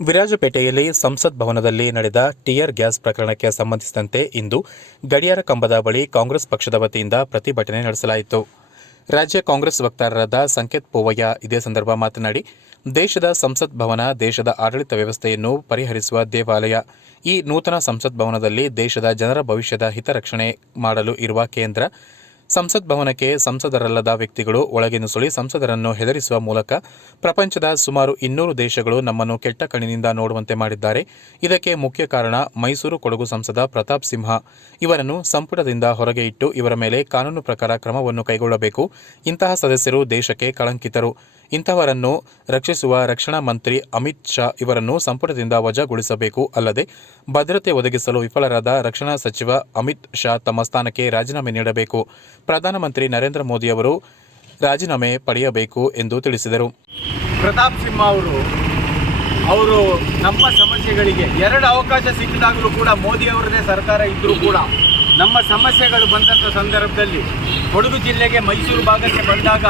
ವಿರಾಜಪೇಟೆಯಲ್ಲಿ ಸಂಸತ್ ಭವನದಲ್ಲಿ ನಡೆದ ಟಿಯರ್ ಗ್ಯಾಸ್ ಪ್ರಕರಣಕ್ಕೆ ಸಂಬಂಧಿಸಿದಂತೆ ಇಂದು ಗಡಿಯಾರ ಕಂಬದ ಬಳಿ ಕಾಂಗ್ರೆಸ್ ಪಕ್ಷದ ವತಿಯಿಂದ ಪ್ರತಿಭಟನೆ ನಡೆಸಲಾಯಿತು. ರಾಜ್ಯ ಕಾಂಗ್ರೆಸ್ ವಕ್ತಾರರಾದ ಸಂಕೇತ್ ಪೂವಯ್ಯ ಇದೇ ಸಂದರ್ಭ ಮಾತನಾಡಿ, ದೇಶದ ಸಂಸತ್ ಭವನ ದೇಶದ ಆಡಳಿತ ವ್ಯವಸ್ಥೆಯನ್ನು ಪರಿಹರಿಸುವ ದೇವಾಲಯ. ಈ ನೂತನ ಸಂಸತ್ ಭವನದಲ್ಲಿ ದೇಶದ ಜನರ ಭವಿಷ್ಯದ ಹಿತರಕ್ಷಣೆ ಮಾಡಲು ಇರುವ ಕೇಂದ್ರ ಸಂಸತ್ ಭವನಕ್ಕೆ ಸಂಸದರಲ್ಲದ ವ್ಯಕ್ತಿಗಳು ಒಳಗೆ ನುಸುಳಿ ಸಂಸದರನ್ನು ಹೆದರಿಸುವ ಮೂಲಕ ಪ್ರಪಂಚದ ಸುಮಾರು 200 ದೇಶಗಳು ನಮ್ಮನ್ನು ಕೆಟ್ಟ ಕಣ್ಣಿನಿಂದ ನೋಡುವಂತೆ ಮಾಡಿದ್ದಾರೆ. ಇದಕ್ಕೆ ಮುಖ್ಯ ಕಾರಣ ಮೈಸೂರು ಕೊಡಗು ಸಂಸದ ಪ್ರತಾಪ್ ಸಿಂಹ. ಇವರನ್ನು ಸಂಪುಟದಿಂದ ಹೊರಗೆ ಇಟ್ಟು ಇವರ ಮೇಲೆ ಕಾನೂನು ಪ್ರಕಾರ ಕ್ರಮವನ್ನು ಕೈಗೊಳ್ಳಬೇಕು. ಇಂತಹ ಸದಸ್ಯರು ದೇಶಕ್ಕೆ ಕಳಂಕಿತರು. ಇಂತಹವರನ್ನು ರಕ್ಷಿಸುವ ರಕ್ಷಣಾ ಮಂತ್ರಿ ಅಮಿತ್ ಶಾ ಇವರನ್ನು ಸಂಪುಟದಿಂದ ವಜಾಗೊಳಿಸಬೇಕು. ಅಲ್ಲದೆ ಭದ್ರತೆ ಒದಗಿಸಲು ವಿಫಲರಾದ ರಕ್ಷಣಾ ಸಚಿವ ಅಮಿತ್ ಶಾ ತಮ್ಮ ಸ್ಥಾನಕ್ಕೆ ರಾಜೀನಾಮೆ ನೀಡಬೇಕು. ಪ್ರಧಾನಮಂತ್ರಿ ನರೇಂದ್ರ ಮೋದಿ ಅವರು ರಾಜೀನಾಮೆ ಪಡೆಯಬೇಕು ಎಂದು ತಿಳಿಸಿದರು. ಪ್ರತಾಪ್ ಸಿಂಹ ಅವರು ನಮ್ಮ ಸಮಸ್ಯೆಗಳಿಗೆ 2 ಅವಕಾಶ ಸಿಕ್ಕಿದಾಗಲೂ ಕೂಡ ಮೋದಿಯವರದೇ ಸರ್ಕಾರ ಇದ್ದರೂ ಕೂಡ ನಮ್ಮ ಸಮಸ್ಯೆಗಳು ಬಂದಂಥ ಸಂದರ್ಭದಲ್ಲಿ ಕೊಡಗು ಜಿಲ್ಲೆಗೆ ಮೈಸೂರು ಭಾಗಕ್ಕೆ ಬಂದಾಗ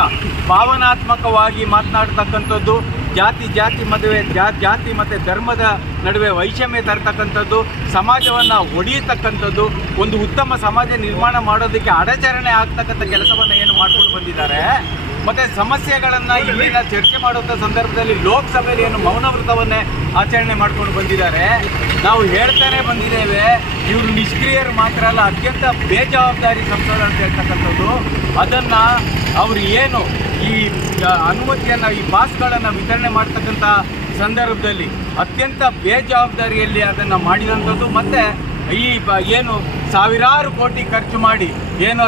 ಭಾವನಾತ್ಮಕವಾಗಿ ಮಾತನಾಡ್ತಕ್ಕಂಥದ್ದು, ಜಾತಿ ಮದುವೆ ಜಾತಿ ಮತ್ತು ಧರ್ಮದ ನಡುವೆ ವೈಷಮ್ಯ ತರ್ತಕ್ಕಂಥದ್ದು, ಸಮಾಜವನ್ನು ಒಡೆಯತಕ್ಕಂಥದ್ದು, ಒಂದು ಉತ್ತಮ ಸಮಾಜ ನಿರ್ಮಾಣ ಮಾಡೋದಕ್ಕೆ ಅಡಚಣೆ ಆಗ್ತಕ್ಕಂಥ ಕೆಲಸವನ್ನು ಏನು ಮಾಡ್ಕೊಂಡು ಬಂದಿದ್ದಾರೆ. ಮತ್ತು ಸಮಸ್ಯೆಗಳನ್ನು ಇಲ್ಲಿನ ಚರ್ಚೆ ಮಾಡುವಂಥ ಸಂದರ್ಭದಲ್ಲಿ ಲೋಕಸಭೆಯಲ್ಲಿ ಏನು ಮೌನವ್ರತವನ್ನೇ ಆಚರಣೆ ಮಾಡ್ಕೊಂಡು ಬಂದಿದ್ದಾರೆ. ನಾವು ಹೇಳ್ತಾನೆ ಬಂದಿದ್ದೇವೆ, ಇವರು ನಿಷ್ಕ್ರಿಯರು ಮಾತ್ರ ಅಲ್ಲ, ಅತ್ಯಂತ ಬೇಜವಾಬ್ದಾರಿ ಸಂಸದ ಅಂತ ಹೇಳ್ತಕ್ಕಂಥದ್ದು. ಅದನ್ನು ಅವರು ಏನು ಈ ಅನುಮತಿಯನ್ನು ಈ ಪಾಸ್ಗಳನ್ನು ವಿತರಣೆ ಮಾಡ್ತಕ್ಕಂಥ ಸಂದರ್ಭದಲ್ಲಿ ಅತ್ಯಂತ ಬೇಜವಾಬ್ದಾರಿಯಲ್ಲಿ ಅದನ್ನು ಮಾಡಿದಂಥದ್ದು. ಮತ್ತು ಈ ಏನು ಸಾವಿರಾರು ಕೋಟಿ ಖರ್ಚು ಮಾಡಿ ಏನೋ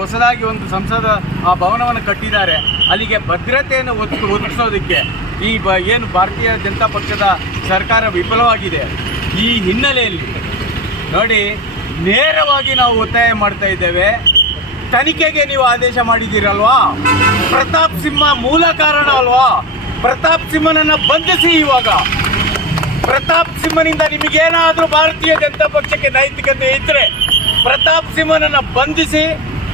ಹೊಸದಾಗಿ ಒಂದು ಸಂಸದ ಭವನವನ್ನು ಕಟ್ಟಿದ್ದಾರೆ, ಅಲ್ಲಿಗೆ ಭದ್ರತೆಯನ್ನು ಒದಗಿಸೋದಕ್ಕೆ ಈ ಏನು ಭಾರತೀಯ ಜನತಾ ಪಕ್ಷದ ಸರ್ಕಾರ ವಿಫಲವಾಗಿದೆ. ಈ ಹಿನ್ನೆಲೆಯಲ್ಲಿ ನೋಡಿ, ನೇರವಾಗಿ ನಾವು ಒತ್ತಾಯ ಮಾಡ್ತಾ ಇದ್ದೇವೆ, ತನಿಖೆಗೆ ನೀವು ಆದೇಶ ಮಾಡಿದ್ದೀರಲ್ವಾ, ಪ್ರತಾಪ್ ಸಿಂಹ ಮೂಲ ಕಾರಣ ಅಲ್ವಾ, ಪ್ರತಾಪ್ ಸಿಂಹನನ್ನು ಬಂಧಿಸಿ. ಇವಾಗ ಪ್ರತಾಪ್ ಸಿಂಹನಿಂದ ನಿಮಗೇನಾದರೂ ಭಾರತೀಯ ಜನತಾ ಪಕ್ಷಕ್ಕೆ ನೈತಿಕತೆ ಇದ್ದರೆ ಪ್ರತಾಪ್ ಸಿಂಹನನ್ನು ಬಂಧಿಸಿ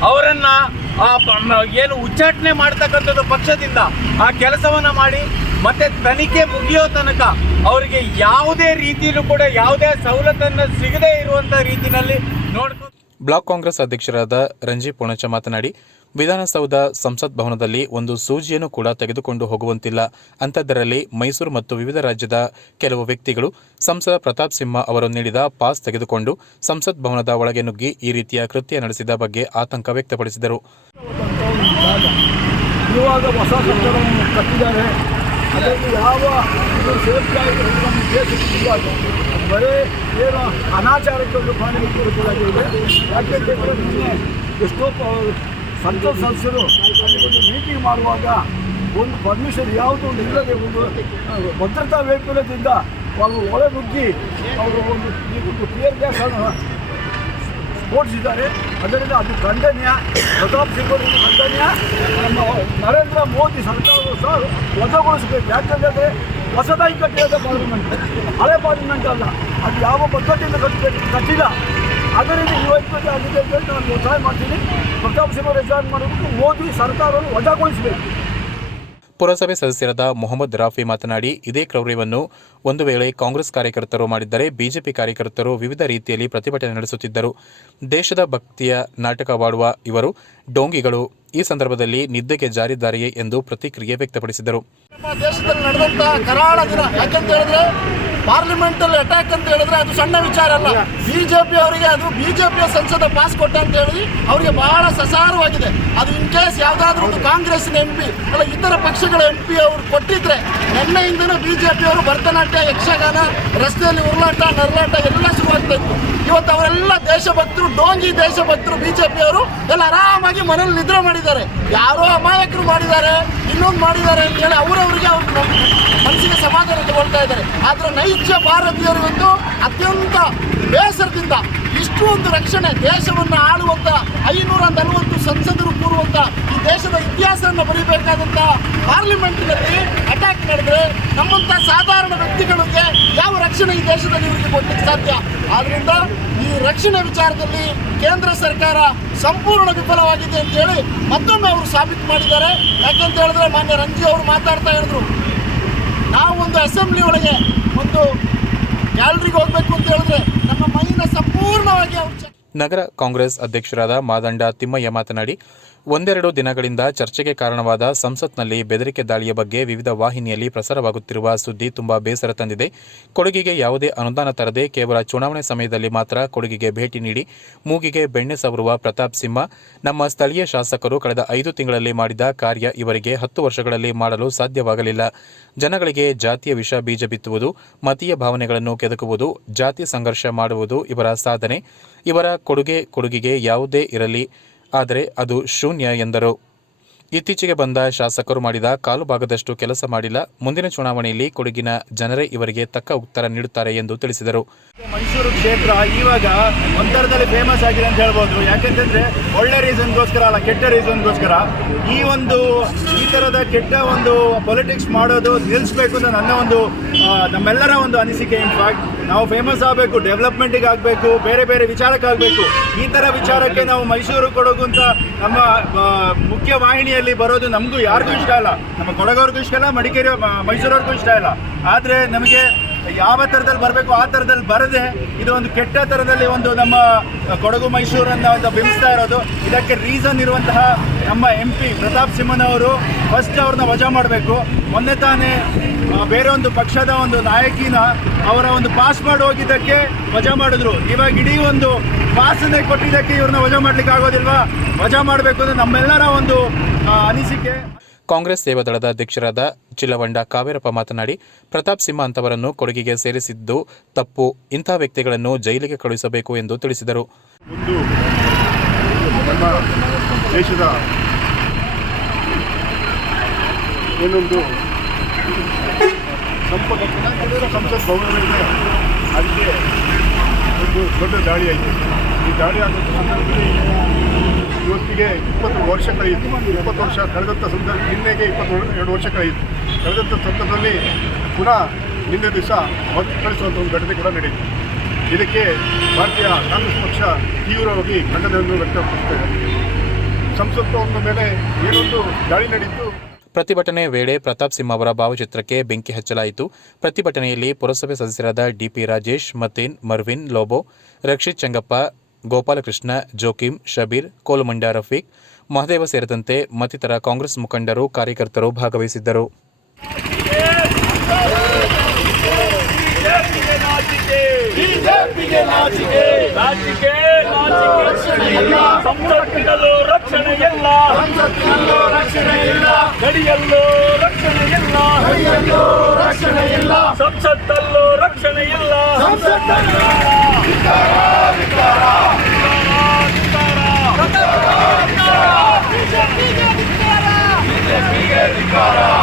ಅವರನ್ನು ಏನು ಉಚ್ಚಾಟನೆ ಮಾಡ್ತಕ್ಕಂಥದ್ದು ಪಕ್ಷದಿಂದ ಆ ಕೆಲಸವನ್ನು ಮಾಡಿ, ಮತ್ತೆ ತನಿಖೆ ಮುಗಿಯೋ ತನಕ ಅವರಿಗೆ ಯಾವುದೇ ರೀತಿಯಲ್ಲೂ ಕೂಡ ಯಾವುದೇ ಸವಲತ್ತನ್ನು ಸಿಗದೇ ಇರುವಂಥ ರೀತಿಯಲ್ಲಿ ನೋಡ್ಕೊಂಡು. ಬ್ಲಾಕ್ ಕಾಂಗ್ರೆಸ್ ಅಧ್ಯಕ್ಷರಾದ ರಂಜಿ ಪೂಣಚ್ಚ ಮಾತನಾಡಿ, ವಿಧಾನಸೌಧ ಸಂಸತ್ ಭವನದಲ್ಲಿ ಒಂದು ಸೂಜಿಯನ್ನು ಕೂಡ ತೆಗೆದುಕೊಂಡು ಹೋಗುವಂತಿಲ್ಲ. ಅಂಥದ್ದರಲ್ಲಿ ಮೈಸೂರು ಮತ್ತು ವಿವಿಧ ರಾಜ್ಯದ ಕೆಲವು ವ್ಯಕ್ತಿಗಳು ಸಂಸದ ಪ್ರತಾಪ್ ಸಿಂಹ ಅವರು ನೀಡಿದ ಪಾಸ್ ತೆಗೆದುಕೊಂಡು ಸಂಸತ್ ಭವನದ ಒಳಗೆ ನುಗ್ಗಿ ಈ ರೀತಿಯ ಕೃತ್ಯ ನಡೆಸಿದ ಬಗ್ಗೆ ಆತಂಕ ವ್ಯಕ್ತಪಡಿಸಿದರು. ಇವಾಗ ಹೊಸ ಕಟ್ಟಡವನ್ನು ಕಟ್ಟಿದ್ದಾರೆ, ಅದರಲ್ಲಿ ಯಾವ ಬರೀ ಏನು ಅನಾಚಾರಕ್ಕೊಂದು ಕಾರಣವಾಗಿದೆ. ಯಾಕೆಂದರೆ ನಿನ್ನೆ ಎಷ್ಟೋ ಸಂಸತ್ ಸದಸ್ಯರು ಅಲ್ಲಿ ಒಂದು ಮೀಟಿಂಗ್ ಮಾಡುವಾಗ ಒಂದು ಪರ್ಮಿಷನ್ ಯಾವುದೋ ಒಂದು ಇಲ್ಲದೆ ಒಂದು ಭದ್ರತಾ ವೈಫಲ್ಯದಿಂದ ಅವರು ಒಳ ನುಗ್ಗಿ ಅವರು ಒಂದು ಟಿಯರ್ ಗ್ಯಾಸ್ ಅನ್ನು ಸ್ಫೋಟಿಸಿದ್ದಾರೆ. ಅದರಿಂದ ಅದು ಖಂಡನೀಯ. ಪ್ರತಾಪ್ ಸಿಂಹ ಖಂಡನೀಯ. ನಮ್ಮ ನರೇಂದ್ರ ಮೋದಿ ಸರ್ಕಾರವು ಸಹ ವಜಾಗೊಳಿಸಬೇಕು. ಯಾಕಂದರೆ ಹೊಸದಾಗಿ ಕಟ್ಟಿರೋದ ಪಾರ್ಲಿಮೆಂಟ್, ಹಳೆ ಪಾರ್ಲಿಮೆಂಟ್ ಅಲ್ಲ, ಅದು ಯಾವ ಪದ್ಧತಿಯಿಂದ ಕಟ್ಟಿಲ್ಲ. ಅದರಿಂದ ಇವತ್ತು ಆಗಿದೆ ಅಂತ ನಾನು ಒತ್ತಾಯ ಮಾಡ್ತೀನಿ. ಪ್ರತಾಪ್ ಸಿಂಹ ರಿಸೈನ್ ಮಾಡಬೇಕು, ಮೋದಿ ಸರ್ಕಾರವನ್ನು ವಜಾಗೊಳಿಸಬೇಕು. ಪುರಸಭೆ ಸದಸ್ಯರಾದ ಮೊಹಮ್ಮದ್ ರಾಫಿ ಮಾತನಾಡಿ, ಇದೇ ಕ್ರೌರ್ಯವನ್ನು ಒಂದು ವೇಳೆ ಕಾಂಗ್ರೆಸ್ ಕಾರ್ಯಕರ್ತರು ಮಾಡಿದ್ದರೆ ಬಿಜೆಪಿ ಕಾರ್ಯಕರ್ತರು ವಿವಿಧ ರೀತಿಯಲ್ಲಿ ಪ್ರತಿಭಟನೆ ನಡೆಸುತ್ತಿದ್ದರು. ದೇಶದ ಭಕ್ತಿಯ ನಾಟಕವಾಡುವ ಇವರು ಡೋಂಗಿಗಳು. ಈ ಸಂದರ್ಭದಲ್ಲಿ ನಿದ್ದೆಗೆ ಜಾರಿದ್ದಾರೆಯೇ ಎಂದು ಪ್ರತಿಕ್ರಿಯೆ ವ್ಯಕ್ತಪಡಿಸಿದರು. ದೇಶದಲ್ಲಿ ನಡೆದಂತ ಕರಾಳ ದಿನ. ಯಾಕಂತ ಹೇಳಿದ್ರೆ ಪಾರ್ಲಿಮೆಂಟಲ್ಲಿ ಅಟ್ಯಾಕ್ ಅಂತ ಹೇಳಿದ್ರೆ ಅದು ಸಣ್ಣ ವಿಚಾರ ಅಲ್ಲ. ಬಿಜೆಪಿ ಅವರಿಗೆ ಅದು ಬಿಜೆಪಿಯ ಸಂಸದ ಪಾಸ್ ಕೊಟ್ಟ ಅಂತ ಹೇಳಿ ಅವರಿಗೆ ಬಹಳ ಸಸಾರವಾಗಿದೆ. ಅದು ಇನ್ ಕೇಸ್ ಯಾವುದಾದ್ರೂ ಒಂದು ಕಾಂಗ್ರೆಸ್ನ MP ಅಲ್ಲ ಇತರ ಪಕ್ಷಗಳ MP ಅವರು ಕೊಟ್ಟಿದ್ರೆ ನಿನ್ನೆಯಿಂದಲೂ ಬಿಜೆಪಿ ಅವರು ಭರತನಾಟ್ಯ, ಯಕ್ಷಗಾನ, ರಸ್ತೆಯಲ್ಲಿ ಉರುಳಾಟ, ನರಳಾಟ ಎಲ್ಲ ಶುರುವಾಗ್ತಾ ಇತ್ತು. ಇವತ್ತು ಅವರೆಲ್ಲ ದೇಶಭಕ್ತರು, ಡೋಂಗಿ ದೇಶಭಕ್ತರು ಬಿಜೆಪಿ ಅವರು ಎಲ್ಲ ಆರಾಮಾಗಿ ಮನೇಲಿ ನಿದ್ರೆ ಮಾಡಿದ್ದಾರೆ. ಯಾರೋ ಅಮಾಯಕರು ಮಾಡಿದ್ದಾರೆ, ಇನ್ನೊಂದು ಮಾಡಿದ್ದಾರೆ ಅಂತ ಹೇಳಿ ಅವರವರಿಗೆ ಅವ್ರ ಮನಸ್ಸಿಗೆ ಸಮಾಧಾನ ತಗೊಳ್ತಾ ಇದ್ದಾರೆ. ಆದರೆ ನೈಜ ಭಾರತೀಯರಿಗಂತೂ ಅತ್ಯಂತ ಬೇಸರದಿಂದ ಇಷ್ಟು ಒಂದು ರಕ್ಷಣೆ, ದೇಶವನ್ನು ಆಳುವಂಥ 540 ಸಂಸದರು ಕೂರುವಂಥ ಈ ದೇಶದ ಇತಿಹಾಸವನ್ನು ಬರೀಬೇಕಾದಂಥ ಪಾರ್ಲಿಮೆಂಟ್ನಲ್ಲಿ ಅಟ್ಯಾಕ್ ಮಾಡಿದ್ರೆ ನಮ್ಮಂಥ ಸಾಧಾರಣ ವ್ಯಕ್ತಿಗಳಿಗೆ ಯಾವ ರಕ್ಷಣೆ ಈ ದೇಶದಲ್ಲಿ ಇವರಿಗೆ ಕೊಡಲಿಕ್ಕೆ ಸಾಧ್ಯ? ಆದ್ದರಿಂದ ಈ ರಕ್ಷಣೆ ವಿಚಾರದಲ್ಲಿ ಕೇಂದ್ರ ಸರ್ಕಾರ ಸಂಪೂರ್ಣ ವಿಫಲವಾಗಿದೆ ಅಂತೇಳಿ ಮತ್ತೊಮ್ಮೆ ಅವರು ಸಾಬೀತು ಮಾಡಿದ್ದಾರೆ. ಯಾಕೆಂತ ಹೇಳಿದ್ರೆ ಮಾನ್ಯ ರಂಜಿ ಅವರು ಮಾತಾಡ್ತಾ ಹೇಳಿದ್ರು, ನಾವು ಒಂದು ಅಸೆಂಬ್ಲಿ ಒಳಗೆ ಒಂದು ಗ್ಯಾಲರಿಗೆ ಹೋಗ್ಬೇಕು ಅಂತ ಹೇಳಿದ್ರೆ ನಮ್ಮ ಮೈನ ಸಂಪೂರ್ಣವಾಗಿ ನಗರ ಕಾಂಗ್ರೆಸ್ ಅಧ್ಯಕ್ಷರಾದ ಮಾದಂಡ ತಿಮ್ಮಯ್ಯ ಮಾತನಾಡಿ, ಒಂದೆರಡು ದಿನಗಳಿಂದ ಚರ್ಚೆಗೆ ಕಾರಣವಾದ ಸಂಸತ್ನಲ್ಲಿ ಬೆದರಿಕೆ ದಾಳಿಯ ಬಗ್ಗೆ ವಿವಿಧ ವಾಹಿನಿಯಲ್ಲಿ ಪ್ರಸಾರವಾಗುತ್ತಿರುವ ಸುದ್ದಿ ತುಂಬಾ ಬೇಸರ ತಂದಿದೆ. ಕೊಡಗಿಗೆ ಯಾವುದೇ ಅನುದಾನ ತರದೆ ಕೇವಲ ಚುನಾವಣೆ ಸಮಯದಲ್ಲಿ ಮಾತ್ರ ಕೊಡಗಿಗೆ ಭೇಟಿ ನೀಡಿ ಮೂಗಿಗೆ ಬೆಣ್ಣೆ ಸವರುವ ಪ್ರತಾಪ್ ಸಿಂಹ ನಮ್ಮ ಸ್ಥಳೀಯ ಶಾಸಕರು ಕಳೆದ 5 ತಿಂಗಳಲ್ಲಿ ಮಾಡಿದ ಕಾರ್ಯ ಇವರಿಗೆ 10 ವರ್ಷಗಳಲ್ಲಿ ಮಾಡಲು ಸಾಧ್ಯವಾಗಲಿಲ್ಲ. ಜನಗಳಿಗೆ ಜಾತಿಯ ವಿಷ ಬೀಜ ಬಿತ್ತುವುದು, ಮತೀಯ ಭಾವನೆಗಳನ್ನು ಕೆದಕುವುದು, ಜಾತಿ ಸಂಘರ್ಷ ಮಾಡುವುದು ಇವರ ಸಾಧನೆ. ಇವರ ಕೊಡುಗೆಗೆ ಯಾವುದೇ ಇರಲಿ, ಆದರೆ ಅದು ಶೂನ್ಯ ಎಂದರು. ಇತ್ತೀಚೆಗೆ ಬಂದ ಶಾಸಕರು ಮಾಡಿದ ಕಾಲು ಭಾಗದಷ್ಟು ಕೆಲಸ ಮಾಡಿಲ್ಲ. ಮುಂದಿನ ಚುನಾವಣೆಯಲ್ಲಿ ಕೊಡಗಿನ ಜನರೇ ಇವರಿಗೆ ತಕ್ಕ ಉತ್ತರ ನೀಡುತ್ತಾರೆ ಎಂದು ತಿಳಿಸಿದರು. ಮೈಸೂರು ಕ್ಷೇತ್ರ ಇವಾಗ ಒಂಥರದಲ್ಲಿ ಫೇಮಸ್ ಆಗಿದೆ ಅಂತ ಹೇಳ್ಬೋದು. ಯಾಕೆಂತಂದ್ರೆ ಒಳ್ಳೆ ರೀಸನ್ಗೋಸ್ಕರ ಅಲ್ಲ, ಕೆಟ್ಟ ರೀಸನ್ಗೋಸ್ಕರ ಈ ಥರದ ಕೆಟ್ಟ ಒಂದು ಪೊಲಿಟಿಕ್ಸ್ ಮಾಡೋದು ನಿಲ್ಲಿಸಬೇಕು ಅಂತ ನಮ್ಮೆಲ್ಲರ ಒಂದು ಅನಿಸಿಕೆ. ಇನ್ಫ್ಯಾಕ್ಟ್ ನಾವು ಫೇಮಸ್ ಆಗಬೇಕು, ಡೆವಲಪ್ಮೆಂಟಿಗೆ ಆಗಬೇಕು, ಬೇರೆ ಬೇರೆ ವಿಚಾರಕ್ಕಾಗಬೇಕು. ಈ ಥರ ವಿಚಾರಕ್ಕೆ ನಾವು ಮೈಸೂರು ಕೊಡಗು ಅಂತ ನಮ್ಮ ಮುಖ್ಯ ವಾಹಿನಿಯಲ್ಲಿ ಬರೋದು ನಮಗೂ ಯಾರಿಗೂ ಇಷ್ಟ ಇಲ್ಲ. ನಮ್ಮ ಕೊಡಗವ್ರಿಗೂ ಇಷ್ಟ ಇಲ್ಲ, ಮಡಿಕೇರಿ ಮೈಸೂರವ್ರಿಗೂ ಇಷ್ಟ ಇಲ್ಲ. ಆದರೆ ನಮಗೆ ಯಾವ ಥರದಲ್ಲಿ ಬರಬೇಕು ಆ ಥರದಲ್ಲಿ ಬರದೆ ಇದು ಒಂದು ಕೆಟ್ಟ ಥರದಲ್ಲಿ ನಮ್ಮ ಕೊಡಗು ಮೈಸೂರನ್ನು ಬಿಂಬಿಸ್ತಾ ಇರೋದು. ಇದಕ್ಕೆ ರೀಸನ್ ಇರುವಂತಹ ನಮ್ಮ MP ಪ್ರತಾಪ್ ಸಿಂಹನವರು ಫಸ್ಟ್ ಅವ್ರನ್ನ ವಜಾ ಮಾಡಬೇಕು. ಮೊನ್ನೆ ತಾನೇ ಬೇರೆ ಒಂದು ಪಕ್ಷದ ಒಂದು ನಾಯಕಿನ ಅವರ ಒಂದು ಪಾಸ್ ಮಾಡಿ ಹೋಗಿದ್ದಕ್ಕೆ ವಜಾ ಮಾಡಿದ್ರು. ಇವಾಗ ಇಡೀ ಒಂದು ಪಾಸನ್ನೇ ಕೊಟ್ಟಿದ್ದಕ್ಕೆ ಇವ್ರನ್ನ ವಜಾ ಮಾಡ್ಲಿಕ್ಕೆ ಆಗೋದಿಲ್ವಾ? ವಜಾ ಮಾಡಬೇಕು ಅಂತ ನಮ್ಮೆಲ್ಲರ ಒಂದು ಅನಿಸಿಕೆ. ಕಾಂಗ್ರೆಸ್ ಸೇವಾದಳದ ಅಧ್ಯಕ್ಷರಾದ ಚಿಲ್ಲವಂಡ ಕಾವೇರಪ್ಪ ಮಾತನಾಡಿ, ಪ್ರತಾಪ್ ಸಿಂಹ ಅಂತವರನ್ನು ಕೊಡಗಿಗೆ ಸೇರಿಸಿದ್ದು ತಪ್ಪು. ಇಂತಹ ವ್ಯಕ್ತಿಗಳನ್ನು ಜೈಲಿಗೆ ಕಳುಹಿಸಬೇಕು ಎಂದು ತಿಳಿಸಿದರು. ನಮ್ಮ ದೇಶದ ಏನೊಂದು ಸಂಸತ್ ಭವನಗಳಿಗೆ ಅದಕ್ಕೆ ಒಂದು ದೊಡ್ಡ ದಾಳಿ ಆಯಿತು. ಈ ದಾಳಿ ಆದಂಥ ಸಂದರ್ಭದಲ್ಲಿ ಇವತ್ತಿಗೆ 20 ವರ್ಷ ಕಳೆಯಿತು. 20 ವರ್ಷ ಕಳೆದಂಥ ಸಂದರ್ಭ ನಿನ್ನೆಗೆ 22 ವರ್ಷ ಕಳೆಯಿತು. ಕಳೆದಂಥ ಸಂದರ್ಭದಲ್ಲಿ ಪುನಃ ನಿನ್ನೆ ದಿವಸ ಹೊತ್ತು ಕಳಿಸುವಂಥ ಒಂದು ಘಟನೆ ಕೂಡ ನಡೆಯಿತು. ಇದಕ್ಕೆ ಭಾರತೀಯ ಕಾಂಗ್ರೆಸ್ ಪಕ್ಷ ತೀವ್ರವಾಗಿ ಖಂಡನೆಯನ್ನು ವ್ಯಕ್ತಪಡಿಸುತ್ತದೆ. ಸಂಸತ್ ಭವನದ ಮೇಲೆ ಏನೊಂದು ದಾಳಿ ನಡೆಯಿತು. ಪ್ರತಿಭಟನೆ ವೇಳೆ ಪ್ರತಾಪ್ ಸಿಂಹ ಅವರ ಭಾವಚಿತ್ರಕ್ಕೆ ಬೆಂಕಿ ಹಚ್ಚಲಾಯಿತು. ಪ್ರತಿಭಟನೆಯಲ್ಲಿ ಪುರಸಭೆ ಸದಸ್ಯರಾದ DP ರಾಜೇಶ್, ಮತೀನ್, ಮರ್ವಿನ್, ಲೋಬೋ, ರಕ್ಷಿತ್ ಚೆಂಗಪ್ಪ, ಗೋಪಾಲಕೃಷ್ಣ, ಜೋಕಿಂ, ಶಬೀರ್, ಕೋಲುಮಂಡ ರಫೀಕ್, ಮಹದೇವ ಸೇರಿದಂತೆ ಮತ್ತಿತರ ಕಾಂಗ್ರೆಸ್ ಮುಖಂಡರು, ಕಾರ್ಯಕರ್ತರು ಭಾಗವಹಿಸಿದ್ದರು. ಸಂಸತ್ತಿನಲ್ಲೂ ರಕ್ಷಣೆ ಇಲ್ಲ, ಗಡಿಯಲ್ಲೂ ರಕ್ಷಣೆ ಇಲ್ಲ, ಸಂಸತ್ತಲ್ಲೂ ರಕ್ಷಣೆ ಇಲ್ಲ. ಬಿಜೆಪಿಗೆ ಧಿಕ್ಕಾರ.